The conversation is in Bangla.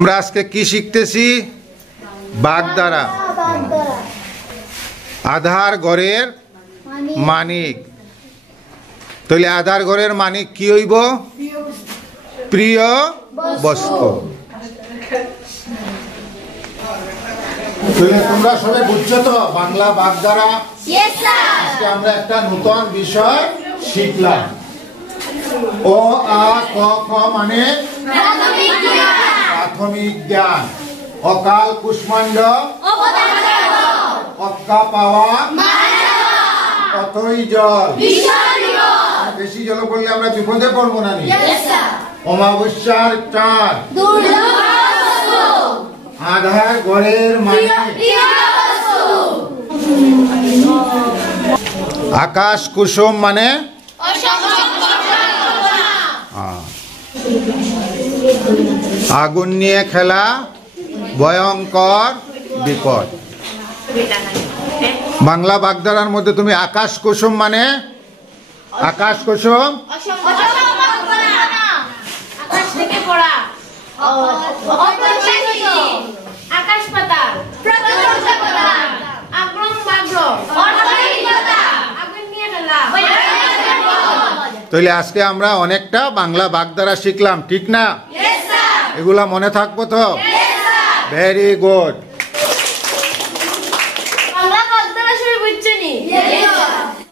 আমরা আজকে কি শিখতেছি? বাগধারা। আধার ঘরের মানিক। তাহলে আধার ঘরের মানিক কি হইব? প্রিয় বস্তু। তোমরা সবাই বুঝছো তো বাংলা বাগধারা? আজকে আমরা একটা নতুন বিষয় শিখলাম। অ আ ক খ মানে প্রাথমিক জ্ঞান। অকাল কুষ্মাণ্ড অক্কা পাওয়া অথই জল। বেশি জল পড়লে আমরা বিপদে পড়বো না। অমাবস্যার চাঁদ। আধার ঘরের মানিক। আকাশ কুসুম মানে আগুন নিয়ে খেলা ভয়ঙ্কর বিপদ। বাংলা বাগধারার মধ্যে তুমি আকাশ কুসুম মানে আকাশ কুসুম তাহলে আজকে আমরা অনেকটা বাংলা বাগধারা শিখলাম, ঠিক না? এগুলা মনে থাকবো তো? Very good.